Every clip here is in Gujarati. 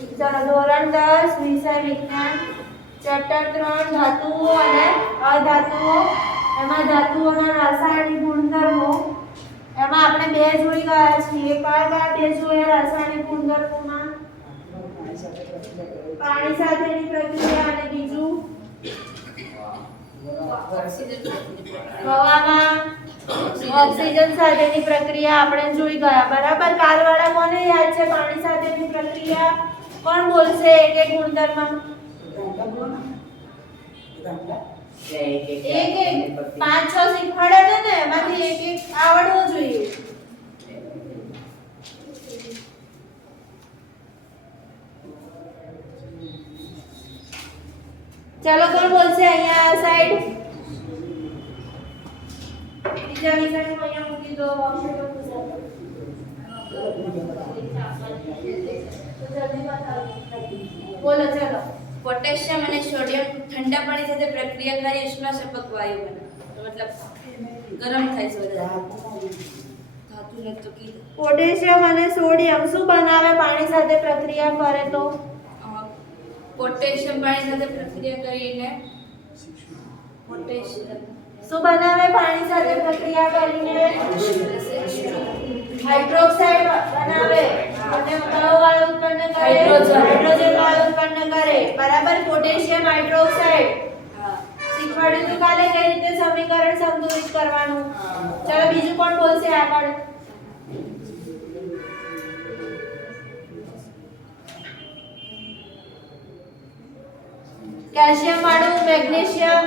ચલો ધોરણ 10 વિષય વિજ્ઞાન ચેપ્ટર 3 ધાતુઓ અને અધાતુઓ એમાં ધાતુઓના રાસાયણિક ગુણધર્મો એમાં આપણે બે જોઈ ગયા છીએ કયા બે જોયા રાસાયણિક ગુણધર્મોમાં પાણી સાથેની પ્રક્રિયા અને બીજું હવામાં ઓક્સિજન સાથેની પ્રક્રિયા આપણે જોઈ ગયા બરાબર કારવાળા કોને યાદ છે પાણી સાથેની પ્રક્રિયા કોણ બોલશે એક એક ગુણધર્મ એક એક 5-6 શીખવાડે છે ને એમાંથી એક એક આવડવો જોઈએ ચલો કોણ બોલશે અહીંયા સાઈડ બીજા વિષયનું અહીંયા મૂકી દો ઓપ્શન પર બોલો ચલો પોટેશિયમ અને સોડિયમ ઠંડા પાણી સાથે પ્રક્રિયા કરી ઉષ્માશપક વાયુ બને તો મતલબ ગરમ થાય છે વધારે ધાતુને તો કીધું પોટેશિયમ અને સોડિયમ શું બનાવે પાણી સાથે પ્રક્રિયા કરે તો પોટેશિયમ પાણી સાથે પ્રક્રિયા કરીને પોટેશિયમ શું બનાવે પાણી સાથે પ્રક્રિયા કરીને હાઇડ્રોક્સાઇડ બનાવે અને કયો વાયુ ઉત્પન્ન કરે હાઇડ્રોજન વાયુ ઉત્પન્ન કરે બરાબર પોટેશિયમ હાઇડ્રોક્સાઇડ શીખવાડ્યું તો કાલે કઈ રીતે સમીકરણ સંતુલિત કરવાનું ચલો બીજું કોણ બોલશે આગળ કેલ્શિયમ વાળું મેગ્નેશિયમ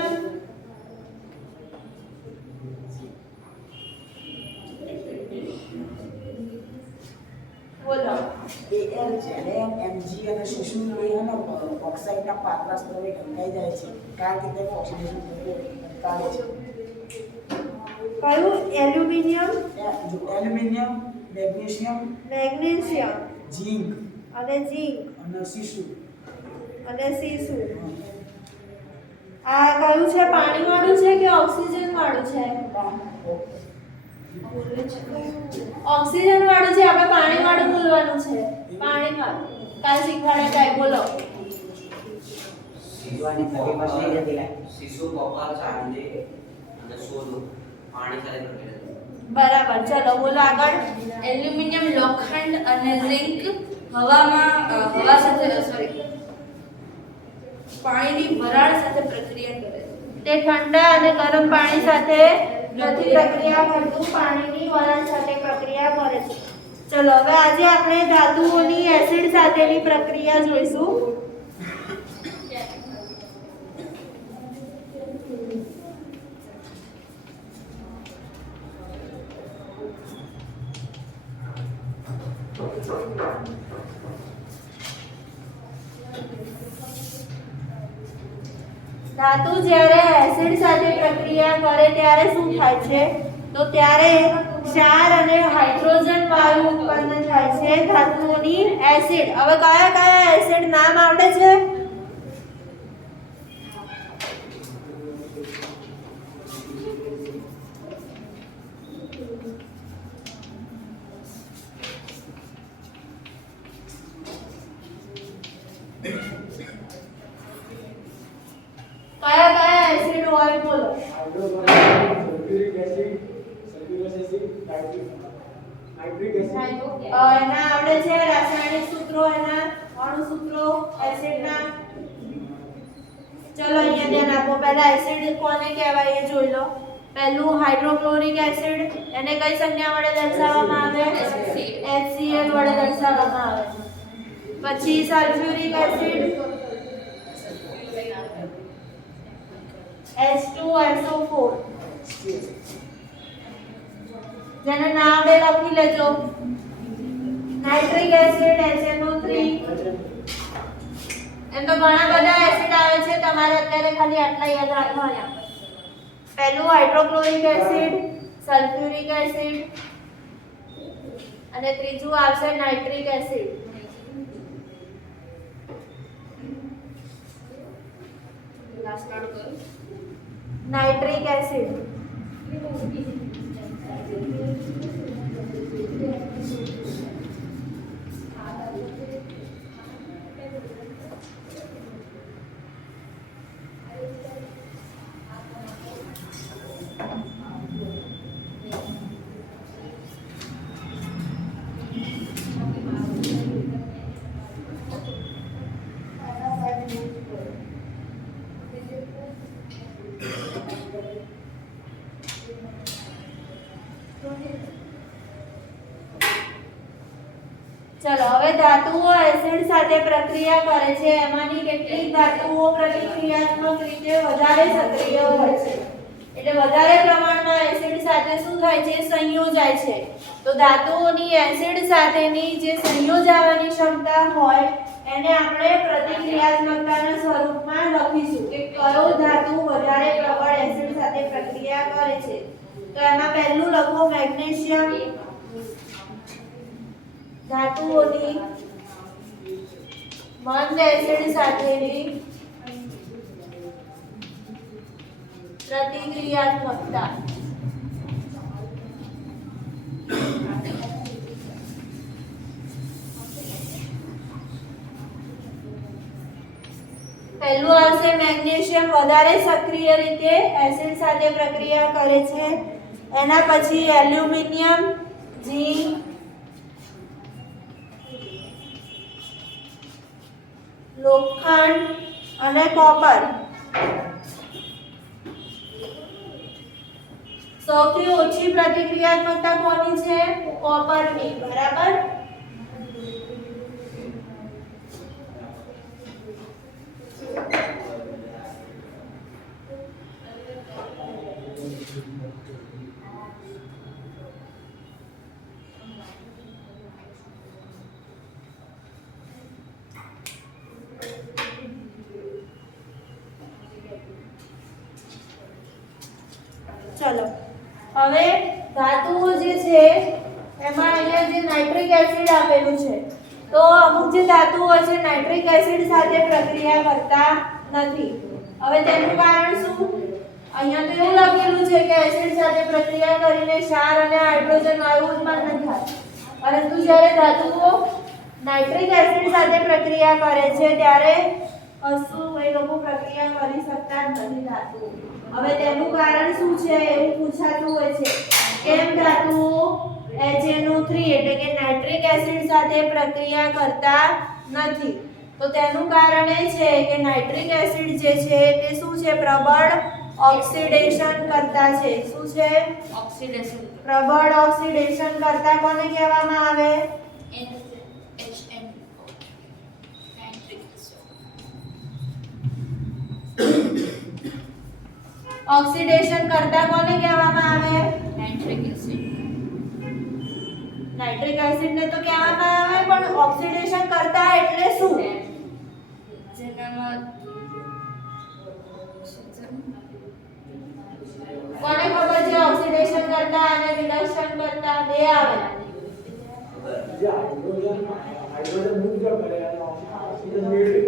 બોલો Al જેને Mg અને Cc એ અને ઓક્સાઇડના પાતળા સ્તરે ઢંકાઈ જાય છે કારણ કે તેમાં ઓક્સિડેશન કરે છે કયું એલ્યુમિનિયમ એલ્યુમિનિયમ મેગ્નેશિયમ ઝિંક અને સીસુ અને સીસુ આ કયું છે પાણી વાળું છે કે ઓક્સિજન વાળું છે ઓક્સિજન વાળું છે આપણે પાણી વાળું બોલવાનું છે પાણી વાળું કાલ શીખવાડે કાઈ બોલો શીશુ કોપર ચાંદી અને સોનું પાણી સાથે પ્રક્રિયા બરાબર ચલો બોલો આગળ એલ્યુમિનિયમ લોખંડ અને ઝિંક હવામાં હવા સાથે પાણીની વરાળ સાથે પ્રક્રિયા કરે છે તે ઠંડા અને ગરમ પાણી સાથે નથી પ્રક્રિયા કરતું પાણીની વરાળ સાથે પ્રક્રિયા કરે છે ચલો હવે આજે આપણે ધાતુઓની એસિડ સાથેની પ્રક્રિયા જોઈશું ધાતુ જ્યારે એસિડ સાથે પ્રક્રિયા કરે ત્યારે શું થાય છે તો ત્યારે ક્ષાર અને હાઇડ્રોજન વાયુ ઉત્પન્ન થાય છે ધાતુઓની એસિડ હવે કયા કયા એસિડ નામ આવડે છે કયા કયા એસિડ હોય બોલો એના આવડે છે રાસાયણિક સૂત્રો એના અણુસૂત્રો એસિડના ચલો અહીંયા ધ્યાન આપો પહેલા એસિડ કોને કહેવાય એ જોઈ લો પહેલું હાઇડ્રોક્લોરિક એસિડ એને કઈ સંજ્ઞા વડે દર્શાવવામાં આવે HCl વડે દર્શાવવામાં આવે પછી સલ્ફ્યુરિક એસિડ H2SO4 જેને નામ એ લખી લેજો નાઇટ્રિક એસિડ HNO3 એમ તો ઘણા બધા એસિડ આવે છે તમારે અત્યારે ખાલી આટલા યાદ રાખવાના પહેલું હાઇડ્રોક્લોરિક એસિડ સલ્ફ્યુરિક એસિડ અને ત્રીજું આવશે નાઇટ્રિક એસિડ લાસ્ટ નોટ કરું નાઇટ્રિક એસિડ ચલો હવે ધાતુઓ એસિડ સાથે પ્રક્રિયા કરે છે એમાંની કેટલીક ધાતુઓ પ્રતિક્રિયાત્મક રીતે વધારે સક્રિય હોય છે એટલે વધારે પ્રમાણમાં એસિડ સાથે શું થાય છે સંયોજાય છે તો ધાતુઓની એસિડ સાથેની જે સંયોજાવાની ક્ષમતા હોય એને આપણે પ્રતિક્રિયાત્મકતાના સ્વરૂપમાં લખીશું કે કયો ધાતુ વધારે પ્રબળ એસિડ સાથે પ્રક્રિયા કરે છે તો એમાં પહેલું લખો મેગ્નેશિયમ ધાતુઓની મંદ એસિડ સાથેની પ્રતિક્રિયાત્મકતા પહેલું આવશે મેગ્નેશિયમ વધારે સક્રિય રીતે એસિડ સાથે પ્રક્રિયા કરે છે એના પછી એલ્યુમિનિયમ ઝીંક લોખંડ અને કોપર સૌથી ઓછી પ્રતિક્રિયાત્મકતા કોની છે કોપરની બરાબર ચલો હવે ધાતુઓ જે છે એમાં અહીંયા જે નાઇટ્રિક એસિડ આપેલું છે તો અમુક જે ધાતુઓ છે નાઇટ્રિક એસિડ સાથે પ્રક્રિયા કરતા નથી હવે તેનું કારણ શું અહીંયા તો એવું લખેલું છે કે એસિડ સાથે પ્રક્રિયા કરીને ક્ષાર અને હાઇડ્રોજન વાયુ ઉત્પન્ન થાય પરંતુ જ્યારે ધાતુઓ નાઇટ્રિક એસિડ સાથે પ્રક્રિયા કરે છે ત્યારે એ લોકો પ્રક્રિયા કરી શકતા નથી ધાતુઓ હવે તેનું કારણ શું છે એવું પૂછાતું હોય છે કેમ ધાતુઓ HNO3 એટલે કે નાઇટ્રિક એસિડ સાથે પ્રક્રિયા કરતા નથી તો તેનું કારણ એ છે કે નાઇટ્રિક એસિડ જે છે તે શું છે પ્રબળ ઓક્સિડેશન કરતા છે શું છે ઓક્સિડેશન પ્રબળ ઓક્સિડેશન કરતા કોને કહેવામાં આવે ઓક્સિડેશન કરતા કોને કહેવામાં આવે નાઇટ્રિક એસિડ નાઇટ્રિક એસિડ ને તો કહેવામાં આવે પણ ઓક્સિડેશન કરતા એટલે શું જેનામાં કોને ખબર છે ઓક્સિડેશન કરતા અને રિડક્શન કરતા બે આવે જે હાઇડ્રોજન મુક્ત કરે અને ઓક્સિજન મેળવે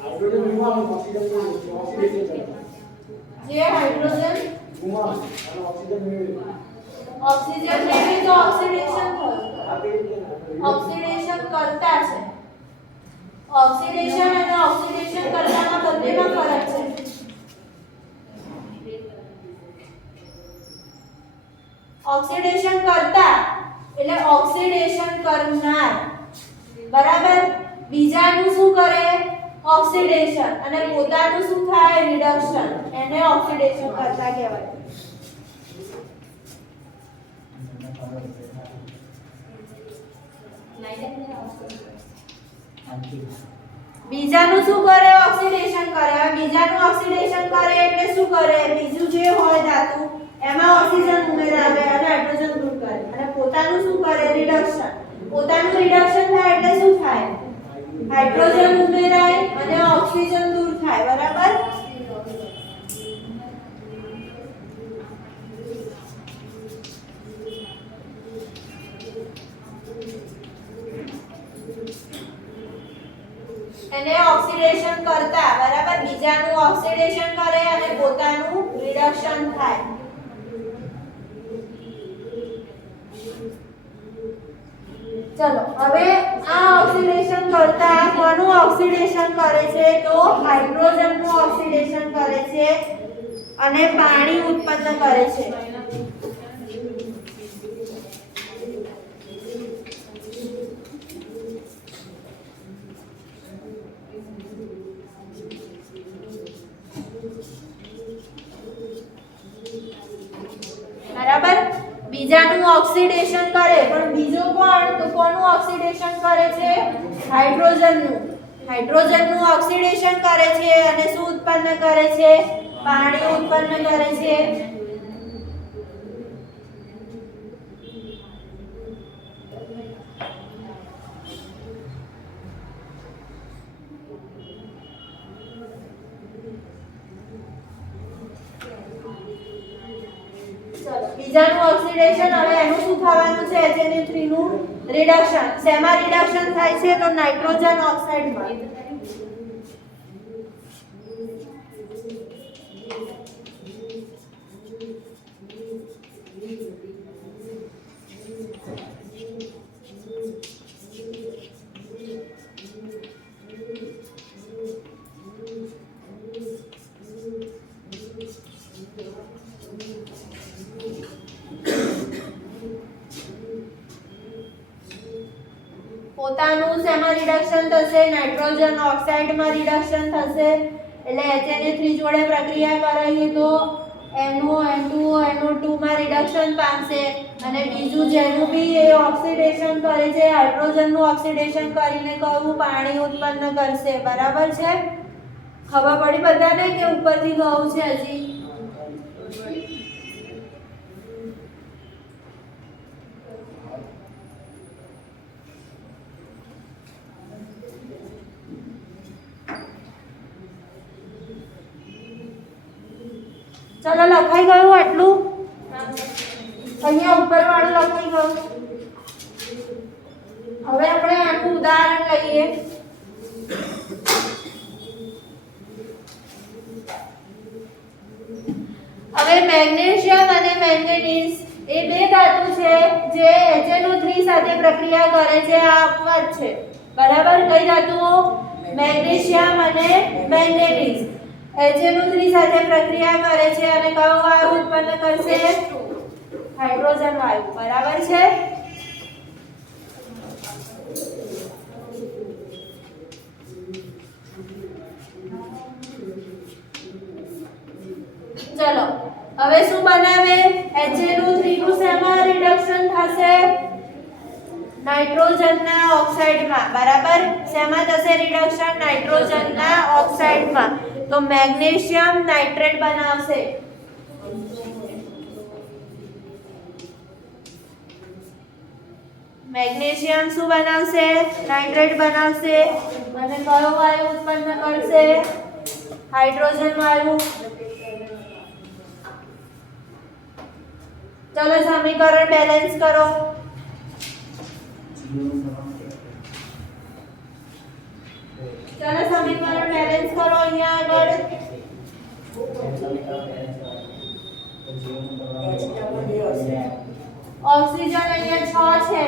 હાઇડ્રોજન ગુમાવે ઓક્સિજન ઓક્સિડેશન કરે જે હાઇડ્રોજન ગુમાવે અને ઓક્સિજન મેળવે ઓક્સિજન મેળવી તો ઓક્સિડેશન થયું આ તે રીતે ઓક્સિડેશન કરતા છે ઓક્સિડેશન અને ઓક્સિડેશન કરતામાં બંનેમાં ફરક છે ઓક્સિડેશન કરતા એટલે ઓક્સિડેશન કરનાર બરાબર બીજાનું શું કરે ઓક્સિડેશન અને પોતાનું શું થાય રિડક્શન એને ઓક્સિડેશન કરતા કહેવાય બીજાનું શું કરે ઓક્સિડેશન કરે હવે બીજાનું ઓક્સિડેશન કરે એટલે શું કરે બીજું જે હોય ધાતુ એમાં ઓક્સિજન ઉમેરાવે અને હાઇડ્રોજન દૂર કરે અને પોતાનું શું કરે રિડક્શન પોતાનું રિડક્શન થાય એટલે શું થાય હાઇડ્રોજન ઉમેરાય અને ઓક્સિજન દૂર થાય બરાબર એને ઓક્સિડેશન કરતા બરાબર બીજાનું ઓક્સિડેશન કરે અને પોતાનું રિડક્શન થાય ચલો હવે આ ઓક્સિડેશન કરતા કોનું ઓક્સિડેશન કરે છે તો હાઇડ્રોજનનું ઓક્સિડેશન કરે છે અને પાણી ઉત્પન્ન કરે છે બરાબર બીજાનું ઓક્સિડેશન કરે પણ બીજો કોણ તો કોનું ઓક્સિડેશન કરે છે? હાઇડ્રોજનનું ઓક્સિડેશન કરે છે અને શું ઉત્પન્ન કરે છે? પાણી ઉત્પન્ન કરે છે. બીજાનું ઓક્સિડેશન, હવે એનું શું થવાનું છે? HNO3 નું રિડક્શન. શેમાં રિડક્શન થાય છે? તો નાઇટ્રોજન ઓક્સાઇડમાં. પોતાનું શેમાં રિડક્શન થશે? નાઇટ્રોજન ઓક્સાઇડમાં રિડક્શન થશે. એટલે HNO3 જોડે પ્રક્રિયા કરાવીએ તો NO N2 NO2 માં રિડક્શન પામશે. અને બીજું જેનું બી એ ઓક્સિડેશન કરે છે, હાઇડ્રોજનનું ઓક્સિડેશન કરીને કયું? પાણી ઉત્પન્ન કરશે. બરાબર છે? ખબર પડી બધાને કે ઉપરથી કહું છે હજી? ચલો લખાઈ ગયું આટલું? અહીંયા ઉપર વાળું લખાઈ ગયું. હવે આપણે આનું ઉદાહરણ લઈએ. હવે મેગ્નેશિયમ અને મેંગેનીઝ એ બે ધાતુ છે જે HNO3 સાથે પ્રક્રિયા કરે છે. આ અપવાદ છે. બરાબર? કઈ ધાતુઓ? મેગ્નેશિયમ અને મેંગેનીઝ HNO3 સાથે પ્રક્રિયા કરે છે અને કયો વાયુ ઉત્પન્ન કરશે? હાઇડ્રોજન વાયુ. બરાબર છે? ચલો હવે શું બનાવે? HNO3 નું શેમાં રિડક્શન થશે? નાઇટ્રોજનના ઓક્સાઇડમાં. બરાબર? શેમાં થશે રિડક્શન? નાઇટ્રોજનના ઓક્સાઇડમાં. તો મેગ્નેશિયમ નાઇટ્રેટ બનાવશે. મેગ્નેશિયમ શું બનાવશે? નાઇટ્રેટ બનાવશે. અને કયો વાયુ ઉત્પન્ન કરશે? હાઇડ્રોજન વાયુ. ચલો સમીકરણ બેલેન્સ કરો. ચલો સમીકરણ બેલેન્સ કરો. અહીંયા આગળ ઓક્સિજન અહીંયા 6 છે,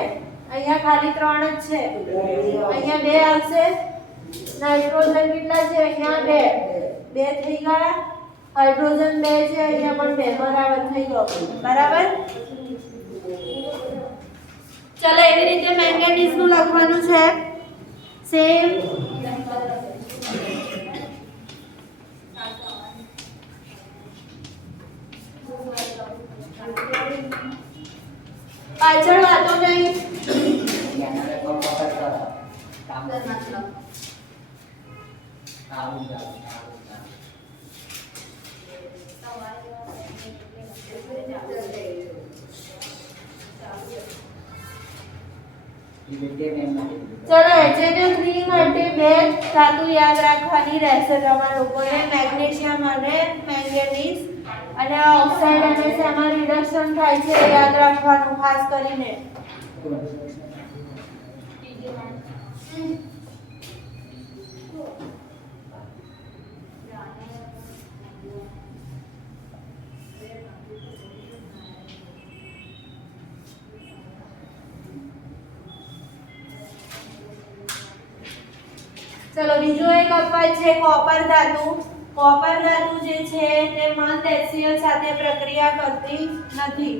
અહીંયા ખાલી 3 જ છે. અહીંયા 2 આવશે. નાઇટ્રોજન કેટલા છે? અહીંયા 2 થઈ ગયા. હાઇડ્રોજન 2 છે, અહીંયા પણ 2. બરાબર થઈ ગયો. બરાબર? ચલો એવી રીતે મેંગેનીઝ નું લખવાનું છે. સેમ પાછળ વાતો નહીં. ચલો HNO3 માટે 2 ધાતુ યાદ રાખવાની રહેશે તમારા લોકોને, મેગ્નેશિયમ અને મેંગેનીઝ. અને આ ઓક્સાઇડ અને શેમાં રિડક્શન થાય છે યાદ રાખવાનું ખાસ કરીને. ચલો બીજો એક અપવાદ છે કોપર ધાતુ. કોપર ધાતુ જે છે તે મંદ HCl સાથે પ્રક્રિયા કરતી નથી.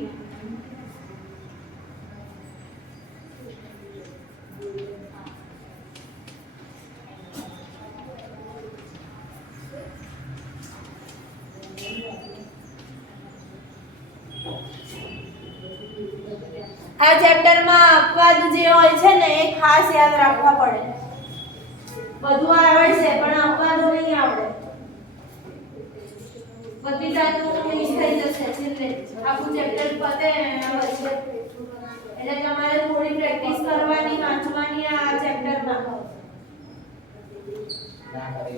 આ ચેપ્ટરમાં અપવાદ જે હોય છે ને એ ખાસ યાદ રાખવા પડે. બધું આવડશે પણ આપવાનું નહીં આવડે. બધી જાતનું મિક્સ થઈ જશે છેલ્લે આખું ચેપ્ટર પતે એના વચ્ચે. એટલે તમારે થોડી પ્રેક્ટિસ કરવાની વાંચવાની આ ચેપ્ટરમાં. ના કરે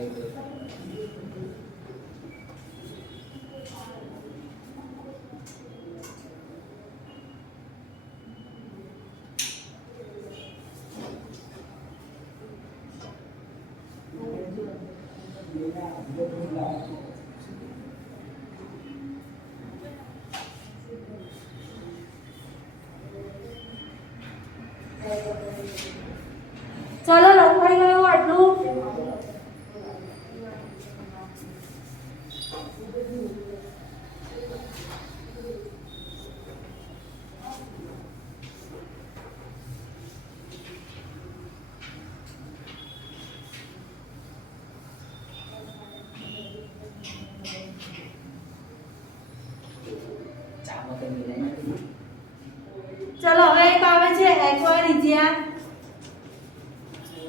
ચલો લખાઈ ગયું આટલું. ચામો તો મિલાય નથી. ચલો હવે એક આવે છે એક્વારિજિયા.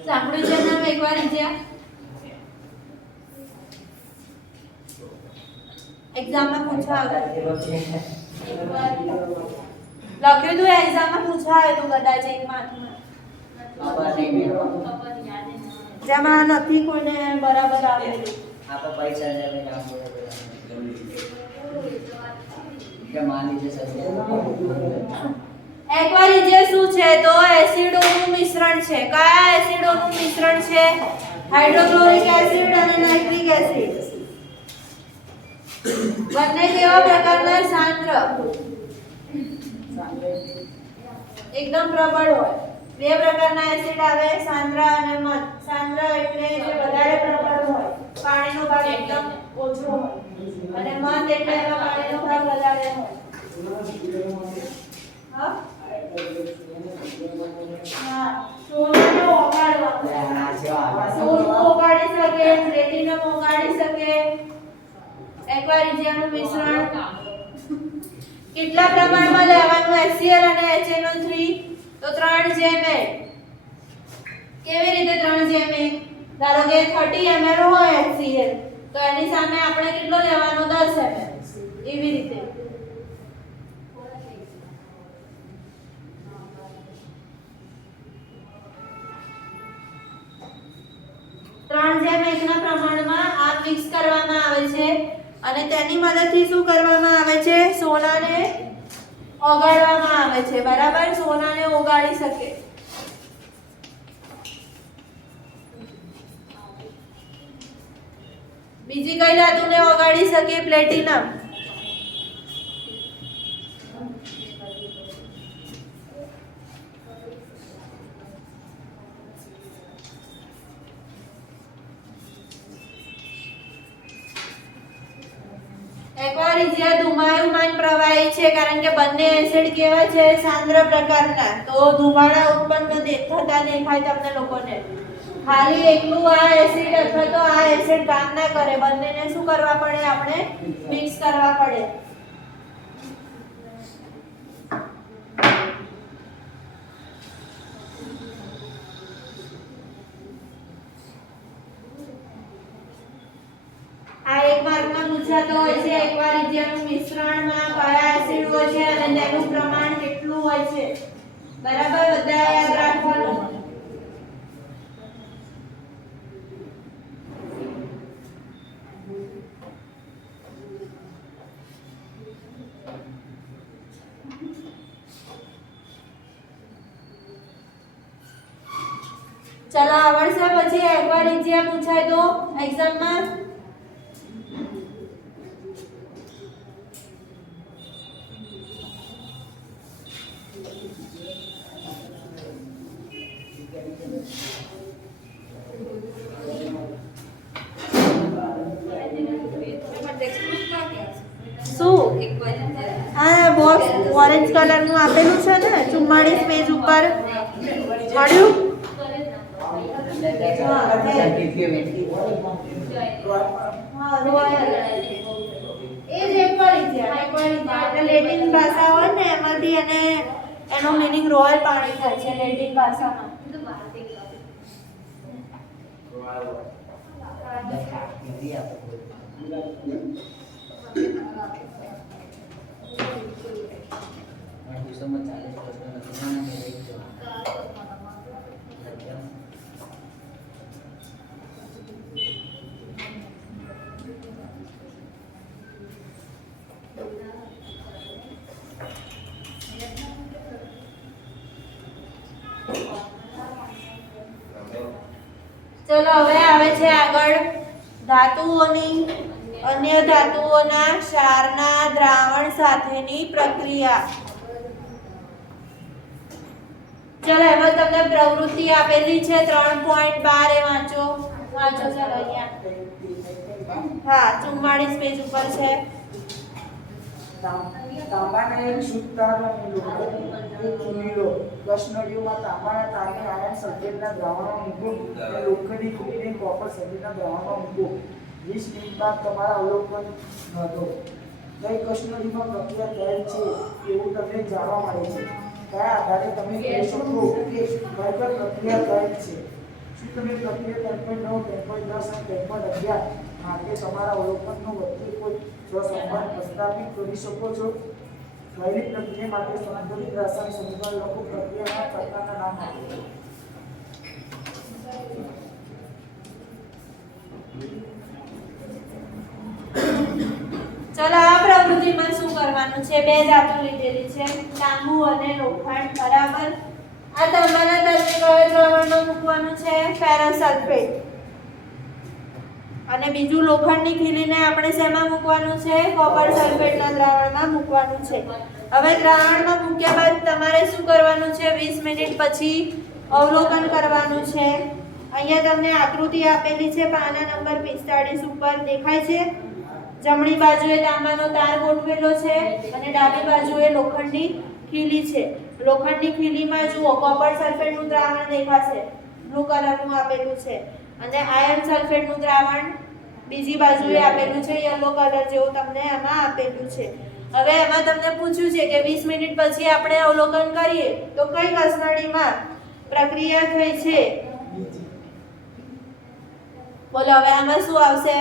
સાંભળ્યું છે નામ એક્વારિજિયા? એક્ઝામમાં પૂછવા આવે. લખ્યું તું એક્ઝામમાં પૂછવા આવે તું કદાચ એક માર્કમાં. આવા નહીં જેમાં નથી કોઈને બરાબર આવેલું. આપા પૈસા લેવે કામ કરે કે માની છે સર એક્વારિજિયા શું છે તો એસિડોનું મિશ્રણ છે. કયા એસિડોનું મિશ્રણ છે? હાઇડ્રોક્લોરિક એસિડ અને નાઇટ્રિક એસિડ. બંને કેવા પ્રકારના? સાંદ્ર. એકદમ પ્રબળ હોય. બે પ્રકારના એસિડ આવે, સાંદ્ર અને મધ. સાંદ્ર એટલે જે વધારે પ્રબળ હોય, પાણીનો ભાગ એકદમ ઓછો હોય, અને મધ એટલે એમાં પાણીનો ભાગ વધારે હોય. હા હા, સોનાને ઓગાળવા. સોનું ઓગાળી શકે, પ્લેટિનમ ઓગાળી શકે. એક્વારિજિયાનું મિશ્રણ કેટલા પ્રમાણમાં લેવાનું? HCl અને HNO3 તો 3:8. કેવી રીતે 3:8? ધારો કે 30 ml હોય HCl તો એની સામે આપણે કેટલો લેવાનો? 10 ml. એવી રીતે. ત્રણ જેમ એકના પ્રમાણમાં આ મિક્સ કરવામાં આવે છે અને તેની મદદથી શું કરવામાં આવે છે? સોનાને ઓગાળવામાં આવે છે. બરાબર? સોનાને ઓગાળી શકે. બીજી કઈ ધાતુને ઓગાળી શકે? પ્લેટિનમ. એક્વારિજિયા ધુમાયુમાન પ્રવાહી છે કારણ કે બંને એસિડ કેવા છે? સાંદ્ર પ્રકારના. તો ધુમાડા ઉત્પન્ન થતા દેખાય તમને લોકોને. ખાલી એકલું આ એસિડ અથવા તો આ એસિડ કામ ના કરે. બંનેને શું કરવા પડે? આપણે મિક્સ કરવા પડે. આ એક માર્કમાં પૂછાતો હોય છે એક્વારિજિયાનું મિશ્રણમાં કયા એસિડ હોય છે અને તેનું પ્રમાણ કેટલું હોય છે. બરાબર? બધા યાદ રાખવાનું. ચલો આવડશે પછી એક્વારિજિયા પૂછાય તો એક્ઝામમાં. શું? હા, બોક્સ ઓરેન્જ કલરનું આપેલું છે ને 44 પેજ ઉપર. મળ્યું? હા, રોયલ. એ જ એક્વારિજિયા. એટલે લેટિન ભાષા હોય ને એમાંથી એને એનો મીનિંગ રોયલ પાણી થાય છે લેટિન ભાષામાં. ચલો હવે આવે છે આગળ ધાતુઓની અન્ય ધાતુઓના ક્ષારના દ્રાવણ સાથેની પ્રક્રિયા. ચલો એમાં તમને પ્રવૃત્તિ આપેલી છે 3.12 એ વાંચો ચલો અહીંયા. હા 44 પેજ ઉપર છે. તાંબાના એક શુદ્ધ તારનો એક ખીલો કૃષ્ણડીઓમાં તાંબાના તારને આયર્ન સલ્ફેટના દ્રાવણમાં મૂકો અને લોખંડી ખીલીને કોપર સલ્ફેટના દ્રાવણમાં મૂકો. 20 મિનિટ બાદ તમારા અવલોકન નોંધો. કઈ કૃષ્ણડીમાં પ્રક્રિયા થયેલ છે એવું તમને જાણવા મળે છે. કયા આધારે તમે કહી શકો કે ખરેખર પ્રક્રિયા થયેલ છે? શું તમે પ્રક્રિયા 3.9, 3.10 અને 3.11 માટે તમારા અવલોકનનો વચ્ચે કોઈ સહસંબંધ પ્રસ્થાપિત કરી શકો છો? કઈ પ્રક્રિયા માટે સંબંધિત રાસાયણિક સમીકરણ લખો. પ્રક્રિયાના પ્રકારના નામ આપો. ચલો આ પ્રવૃત્તિમાં શું કરવાનું છે? બે ધાતુ લીધેલી છે તાંબુ અને લોખંડ. બરાબર. આ તાંબાના તારને કયા દ્રાવણમાં મૂકવાનું છે? Ferrous sulphate. અને બીજું લોખંડની ખીલીને આપણે શેમાં મૂકવાનું છે? કોપર સલ્ફેટના દ્રાવણમાં મૂકવાનું છે. હવે દ્રાવણમાં મૂક્યા બાદ તમારે શું કરવાનું છે? 20 મિનિટ પછી અવલોકન કરવાનું છે. અહીંયા તમને આકૃતિ આપેલી છે પાના નંબર 45 ઉપર દેખાય છે. જમણી બાજુએ તાંબાનો તાર ગોઠવેલો છે અને ડાબી બાજુએ લોખંડની ખીલી છે. લોખંડની ખીલીમાં જુઓ કોપર સલ્ફેટનું દ્રાવણ દેખાશે, બ્લુ કલરનું આપેલું છે, અને આયર્ન સલ્ફેટનું દ્રાવણ બીજી બાજુએ આપેલું છે, યલો કલર જેવું તમને આમાં આપેલું છે. હવે એમાં તમને પૂછ્યું છે કે 20 મિનિટ પછી આપણે અવલોકન કરીએ તો કઈ કસનળીમાં પ્રક્રિયા થઈ છે? બોલો હવે આમાં શું આવશે?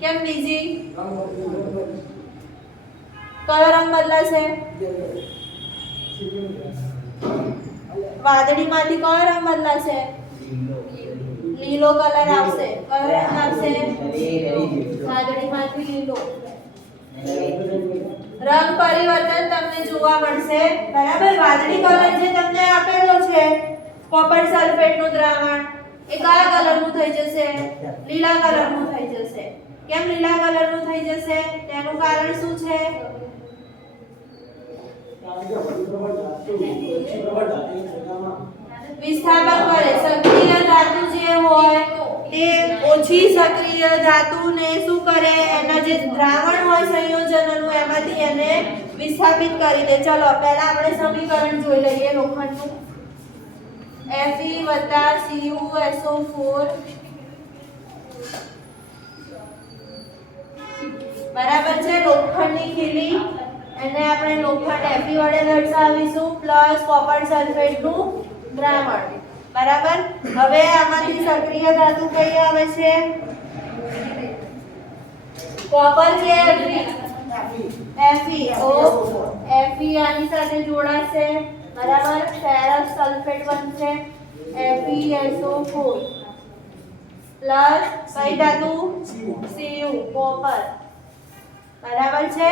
કેમ બીજી? કયો રંગ બદલાશે? વાદળીમાંથી કયો રંગ બદલાશે? લીલો કલર આવશે. કયો રંગ આવશે? વાદળીમાંથી લીલો. રંગ પરિવર્તન તમને જોવા મળશે. બરાબર. વાદળી કલર જે તમને આપેલો છે કોપર સલ્ફેટનું દ્રાવણ એ કયા કલરનું થઈ જશે? લીલા કલરનું થઈ જશે. કેમ લીલા કલરનું થઈ જશે? તેનું કારણ શું છે? વિસ્થાપન કરે. સક્રિય ધાતુ જે હોય તે ઓછી સક્રિય ધાતુને શું કરે? એના જે દ્રાવણ હોય સંયોજનોનું એમાંથી એને વિસ્થાપિત કરી દે. ચલો પહેલા આપણે સમીકરણ જોઈ લઈએ લોખંડનું. Fe+CuSO4 બરાબર છે. લોખંડની ખીલી એને આપણે લોખંડ Fe વડે દર્શાવીશું પ્લસ કોપર સલ્ફેટનું દ્રાવણ. બરાબર. હવે આમાંથી સક્રિય ધાતુ કઈ આવે છે? કોપર કે Fe? Fe આની સાથે જોડાશે. બરાબર. ફેરસ સલ્ફેટ બનશે FeSO4 પ્લસ કઈ ધાતુ? Cu copper. બરાબર છે.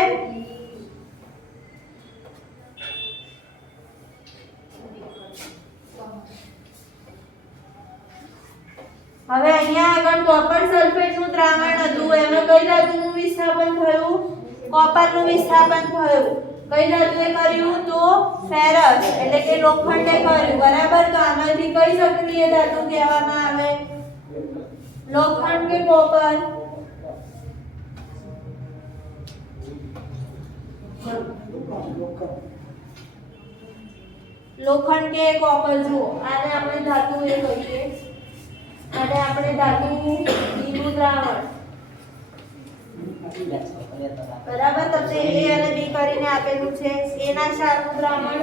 હવે અહીંયા આગળ કોપર સલ્ફેટનું દ્રાવણ હતું એમાં કઈ ધાતુનું વિસ્થાપન થયું? કોપરનું વિસ્થાપન થયું. કઈ ધાતુએ કર્યું? તો ફેરસ એટલે કે લોખંડે કર્યું. બરાબર. તો આમાંથી કઈ સક્રિય ધાતુ કહેવામાં આવે? લોખંડ કે કોપર? લોખંડ કે કોપર? જુઓ આને આપણે ધાતુ એ કહીએ અને આપણે ધાતુ નું દ્રાવણ બરાબર, તમને A અને B કરીને આપેલું છે. A ના ક્ષારનું દ્રાવણ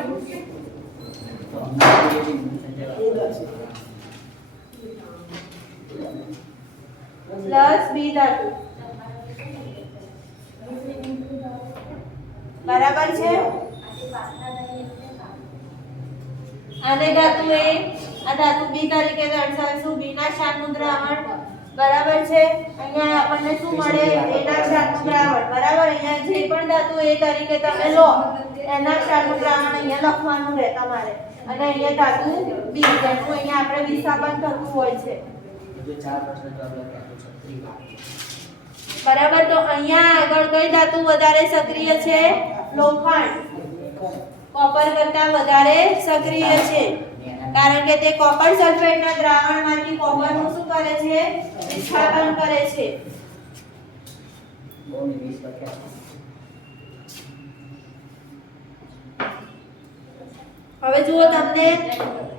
પ્લસ B ધાતુ. બરાબર છે. આને ધાતુ A, આ ધાતુ B તરીકે દર્શાવીશું. B ના ક્ષારનું દ્રાવણ. બરાબર છે. અહીંયા આપણને શું મળે? A ના ક્ષારનું દ્રાવણ. બરાબર, અહીંયા જે પણ ધાતુ A તરીકે તમે લો એના ક્ષારનું દ્રાવણ અહીંયા લખવાનું રહે તમારે. અને અહીંયા ધાતુ B, જેનું અહીંયા આપણે વિસ્થાપન થતું હોય છે. બરાબર, તો અહીંયા આગળ કઈ ધાતુ વધારે સક્રિય છે? લોખંડ. કોપર કરતા વધારે સક્રિય છે, કારણ કે તે કોપર સલ્ફેટના દ્રાવણમાંથી કોપરનું શું કરે છે? વિસ્થાપન કરે છે. હવે જુઓ, તમને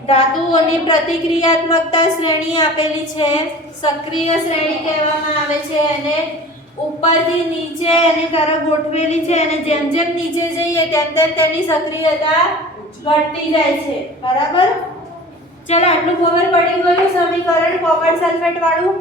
ધાતુઓની પ્રતિક્રિયાત્મકતા શ્રેણી આપેલી છે. સક્રિય શ્રેણી કહેવામાં આવે છે એને. ઉપરથી નીચે એની તરફ ગોઠવેલી છે અને જેમ જેમ નીચે જઈએ તેમ તેમ તેની સક્રિયતા ઘટતી જાય છે. બરાબર, ચલો આટલું ખબર પડી ગયું સમીકરણ કોપર સલ્ફેટ વાળું.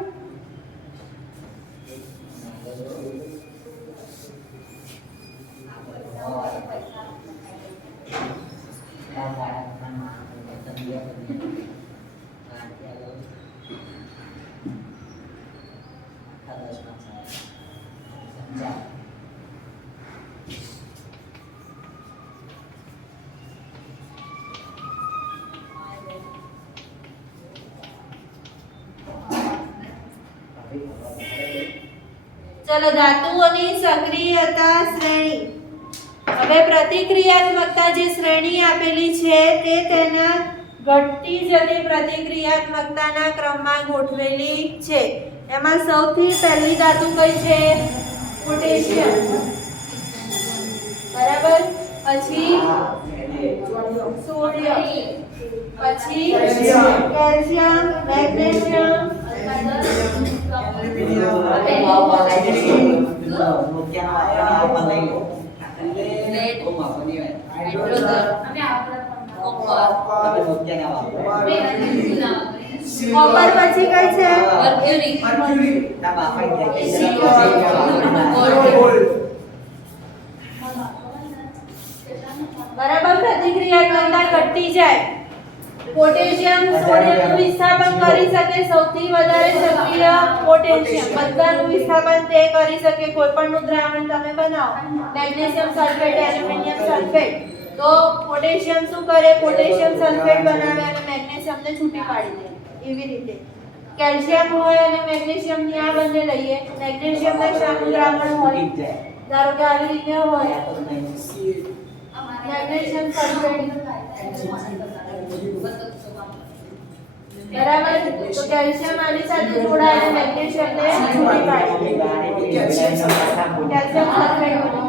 ચલો, ધાતુઓની સક્રિયતા શ્રેણી. હવે પ્રતિક્રિયાત્મકતા જે શ્રેણી આપેલી છે તે તેના ઘટતી જતી પ્રતિક્રિયાત્મકતાના ક્રમમાં ગોઠવેલી છે. એમાં સૌથી પહેલી ધાતુ કઈ છે? પોટેશિયમ. બરાબર, પછી સોડિયમ, પછી કેલ્શિયમ, મેગ્નેશિયમ, કોપર, પછી કઈ છે? બરાબર, પ્રતિક્રિયાત્મકતા ઘટતી જાય. પોટેશિયમ સોડિયમનું વિસ્થાપન કરી શકે, સૌથી વધારે સક્રિય પોટેશિયમ. બધાનું વિસ્થાપન તે કરી શકે. કોઈપણનું દ્રાવણ તમે બનાવો, મેગ્નેશિયમ સલ્ફેટ, એલ્યુમિનિયમ સલ્ફેટ, તો પોટેશિયમ શું કરે? પોટેશિયમ સલ્ફેટ બનાવે અને મેગ્નેશિયમને છૂટી પાડી દે. એવી રીતે કેલ્શિયમ હોય અને મેગ્નેશિયમ ની આ બંને લઈએ. મેગ્નેશિયમ ના ક્ષારનું દ્રાવણ હોય, ધારો કે આવી રીતે હોય, મેગ્નેશિયમ સલ્ફેટ. બરાબર, તો કેલ્શિયમ આની સાથે જોડાય અને મેગ્નેશિયમને છૂટી પાડી દે. કેલ્શિયમ સલ્ફેટ બની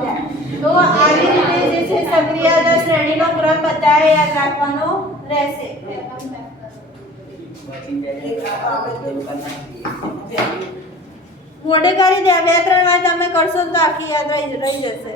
જાય. તો આવી રીતે જે છે સક્રિયતા શ્રેણીનો ક્રમ બધાએ યાદ રાખવાનો રહેશે. મોઢે કરી દે, 2-3 વાર તમે કરશો તો આખી યાદ રહી જશે.